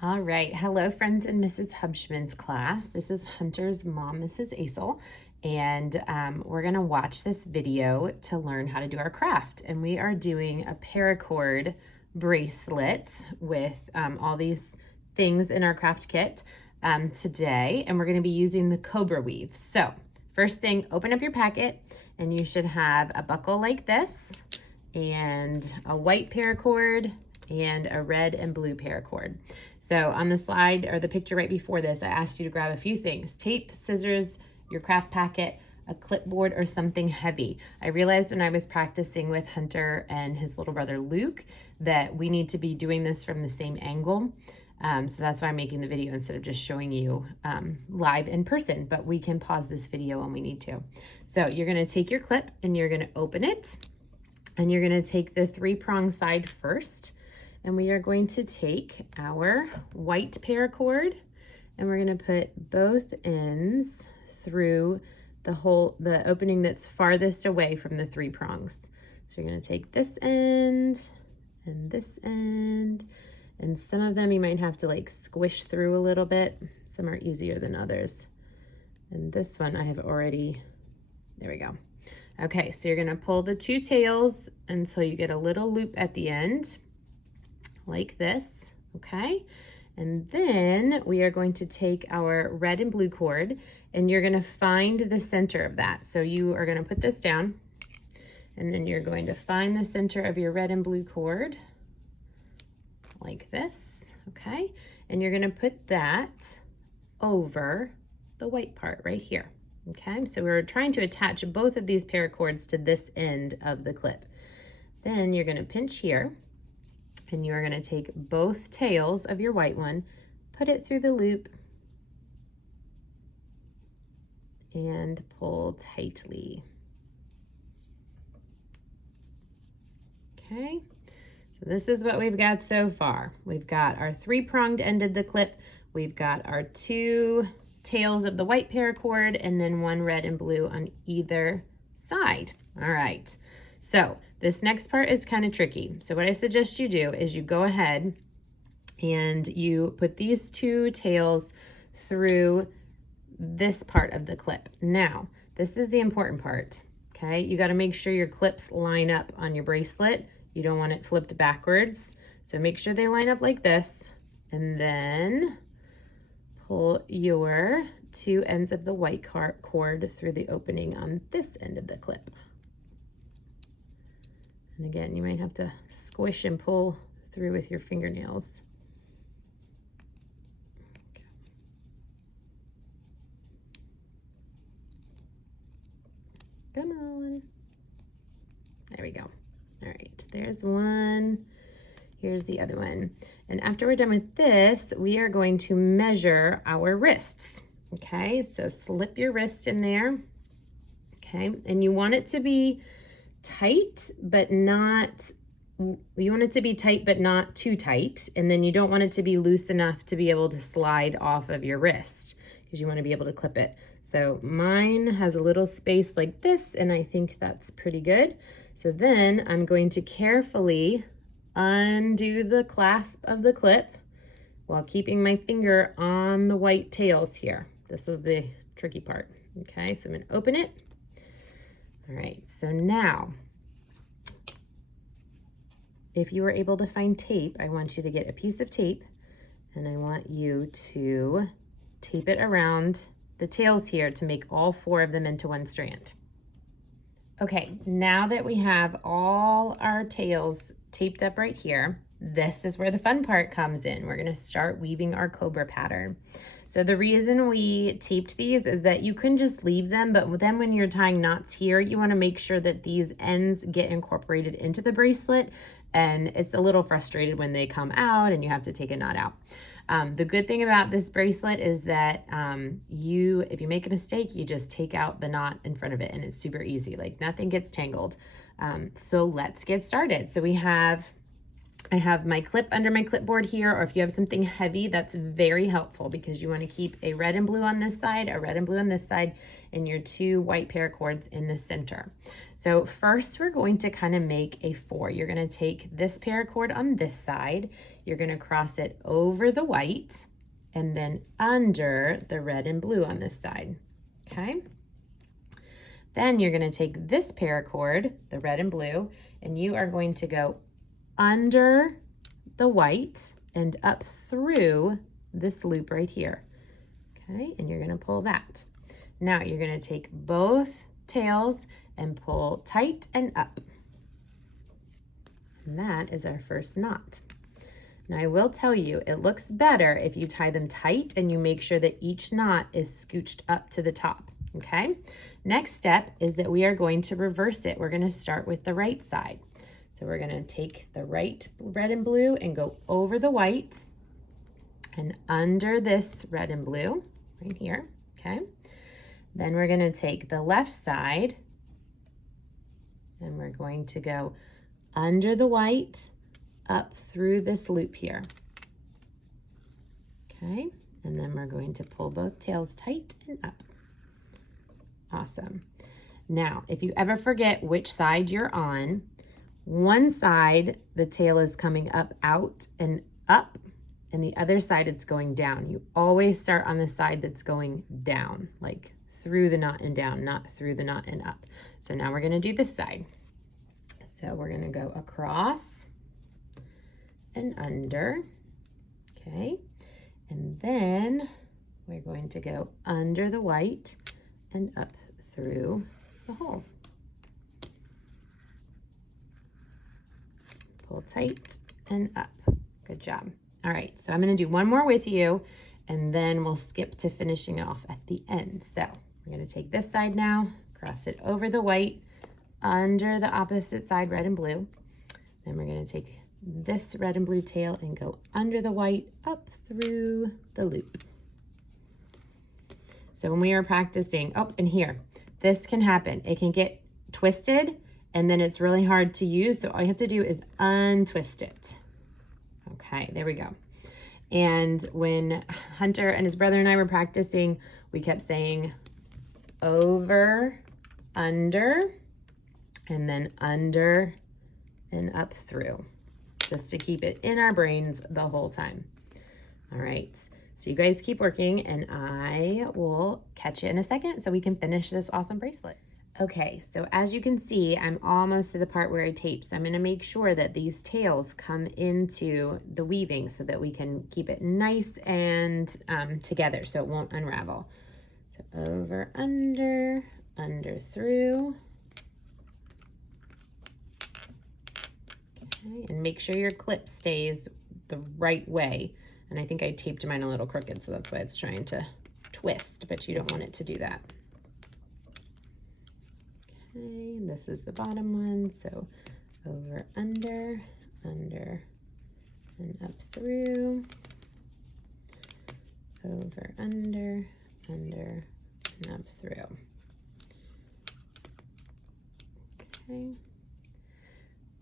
All right. Hello, friends in Mrs. Hubshman's class. This is Hunter's mom, Mrs. Aisel, and we're going to watch this video to learn how to do our craft. And we are doing a paracord bracelet with all these things in our craft kit today, and we're going to be using the Cobra weave. So first thing, open up your packet, and you should have a buckle like this, and a white paracord, and a red and blue paracord. So on the slide or the picture right before this, I asked you to grab a few things: tape, scissors, your craft packet, a clipboard, or something heavy. I realized when I was practicing with Hunter and his little brother Luke that we need to be doing this from the same angle. So that's why I'm making the video instead of just showing you live in person, but we can pause this video when we need to. So you're gonna take your clip and you're gonna open it, and you're gonna take the 3-prong side first. And we are going to take our white paracord and we're going to put both ends through the opening that's farthest away from the 3 prongs. So you're going to take this end, and some of them you might have to like squish through a little bit. Some are easier than others. And this one I have already, there we go. Okay, so you're going to pull the 2 tails until you get a little loop at the end, like this, okay? And then we are going to take our red and blue cord, and you're gonna find the center of that. So you are gonna put this down, and then you're going to find the center of your red and blue cord, like this, okay? And you're gonna put that over the white part right here, okay? So we're trying to attach both of these paracords to this end of the clip. Then you're gonna pinch here, and you are going to take both tails of your white one, put it through the loop, and pull tightly. Okay, so this is what we've got so far. We've got our 3-pronged end of the clip, we've got our 2 tails of the white paracord, and then 1 red and blue on either side. All right, so this next part is kind of tricky. So what I suggest you do is you go ahead and you put these 2 tails through this part of the clip. Now, this is the important part, okay? You got to make sure your clips line up on your bracelet. You don't want it flipped backwards. So make sure they line up like this, and then pull your 2 ends of the white cord through the opening on this end of the clip. And again, you might have to squish and pull through with your fingernails. Okay. Come on. There we go. All right, there's one. Here's the other one. And after we're done with this, we are going to measure our wrists. Okay, so slip your wrist in there. Okay, and you want it to be tight, but not, you want it to be tight, but not too tight. And then you don't want it to be loose enough to be able to slide off of your wrist, because you want to be able to clip it. So mine has a little space like this, and I think that's pretty good. So then I'm going to carefully undo the clasp of the clip while keeping my finger on the white tails here. This is the tricky part. Okay, so I'm going to open it. All right, so now, if you were able to find tape, I want you to get a piece of tape, and I want you to tape it around the tails here to make all 4 of them into 1 strand. Okay, now that we have all our tails taped up right here, this is where the fun part comes in. We're gonna start weaving our cobra pattern. So the reason we taped these is that you can just leave them, but then when you're tying knots here, you wanna make sure that these ends get incorporated into the bracelet, and it's a little frustrated when they come out and you have to take a knot out. The good thing about this bracelet is that if you make a mistake, you just take out the knot in front of it, and it's super easy. Like, nothing gets tangled. So let's get started. So we have I have my clip under my clipboard here, or if you have something heavy, that's very helpful because you want to keep a red and blue on this side, a red and blue on this side, and your 2 white paracords in the center. So first we're going to kind of make a 4. You're going to take this paracord on this side, you're going to cross it over the white, and then under the red and blue on this side, okay? Then you're going to take this paracord, the red and blue, and you are going to go under the white and up through this loop right here, okay? And you're going to pull that. Now you're going to take both tails and pull tight and up. And that is our first knot. Now I will tell you, it looks better if you tie them tight and you make sure that each knot is scooched up to the top, okay? Next step is that we are going to reverse it. We're going to start with the right side. So we're going to take the right red and blue and go over the white and under this red and blue right here, okay? Then we're going to take the left side and we're going to go under the white up through this loop here, okay? And then we're going to pull both tails tight and up. Awesome. Now, if you ever forget which side you're on, one side, the tail is coming up, out, and up, and the other side, it's going down. You always start on the side that's going down, like through the knot and down, not through the knot and up. So now we're gonna do this side. So we're gonna go across and under, okay? And then we're going to go under the white and up through the hole. Pull tight and up. Good job. All right, so I'm going to do one more with you, and then we'll skip to finishing off at the end. So we're going to take this side now, cross it over the white, under the opposite side, red and blue. Then we're going to take this red and blue tail and go under the white, up through the loop. So when we are practicing, oh, and here, this can happen. It can get twisted, and then it's really hard to use. So all you have to do is untwist it. Okay, there we go. And when Hunter and his brother and I were practicing, we kept saying over, under, and then under and up through, just to keep it in our brains the whole time. All right, so you guys keep working, and I will catch you in a second so we can finish this awesome bracelet. Okay, so as you can see, I'm almost to the part where I tape. So I'm going to make sure that these tails come into the weaving so that we can keep it nice and together so it won't unravel. So over, under through. Okay, and make sure your clip stays the right way. And I think I taped mine a little crooked, so that's why it's trying to twist, but you don't want it to do that. Okay, and this is the bottom one, so over, under, and up through, over, under, and up through. Okay.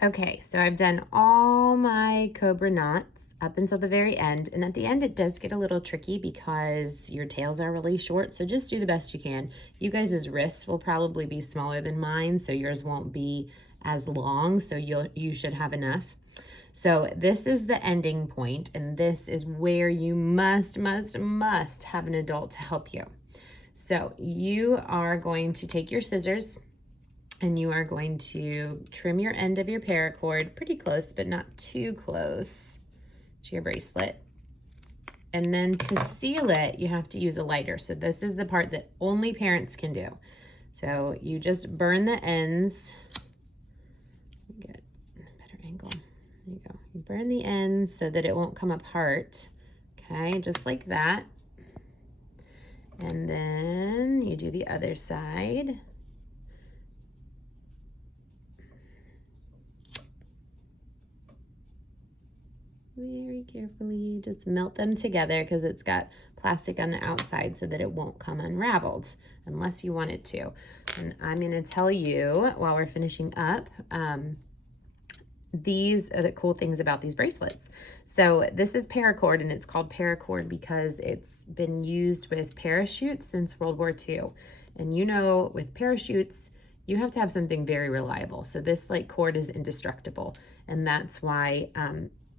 Okay, so I've done all my cobra knots up until the very end, and at the end it does get a little tricky because your tails are really short, so just do the best you can. You guys' wrists will probably be smaller than mine, so yours won't be as long, so you should have enough. So this is the ending point, and this is where you must have an adult to help you. So you are going to take your scissors and you are going to trim your end of your paracord pretty close, but not too close to your bracelet. And then to seal it, you have to use a lighter. So this is the part that only parents can do. So you just burn the ends. Get a better angle. There you go. You burn the ends so that it won't come apart. Okay, just like that. And then you do the other side. Very carefully, just melt them together because it's got plastic on the outside so that it won't come unraveled unless you want it to. And I'm going to tell you while we're finishing up, these are the cool things about these bracelets. So this is paracord, and it's called paracord because it's been used with parachutes since World War II. And you know, with parachutes, you have to have something very reliable. So this like cord is indestructible. And that's why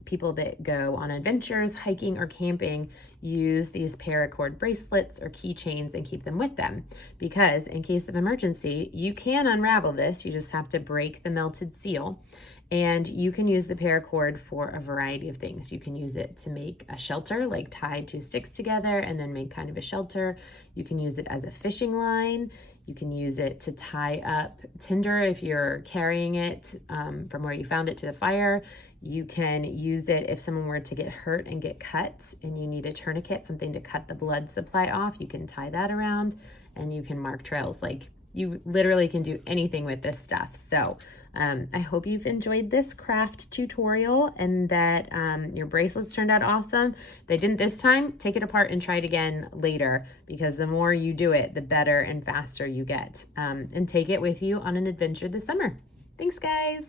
people that go on adventures, hiking, or camping use these paracord bracelets or keychains and keep them with them. Because in case of emergency, you can unravel this. You just have to break the melted seal. And you can use the paracord for a variety of things. You can use it to make a shelter, like tie two sticks together and then make kind of a shelter. You can use it as a fishing line. You can use it to tie up tinder if you're carrying it from where you found it to the fire. You can use it if someone were to get hurt and get cut and you need a tourniquet, something to cut the blood supply off. You can tie that around and you can mark trails. Like, you literally can do anything with this stuff. So I hope you've enjoyed this craft tutorial and that your bracelets turned out awesome. If they didn't this time, take it apart and try it again later, because the more you do it, the better and faster you get. And take it with you on an adventure this summer. Thanks, guys.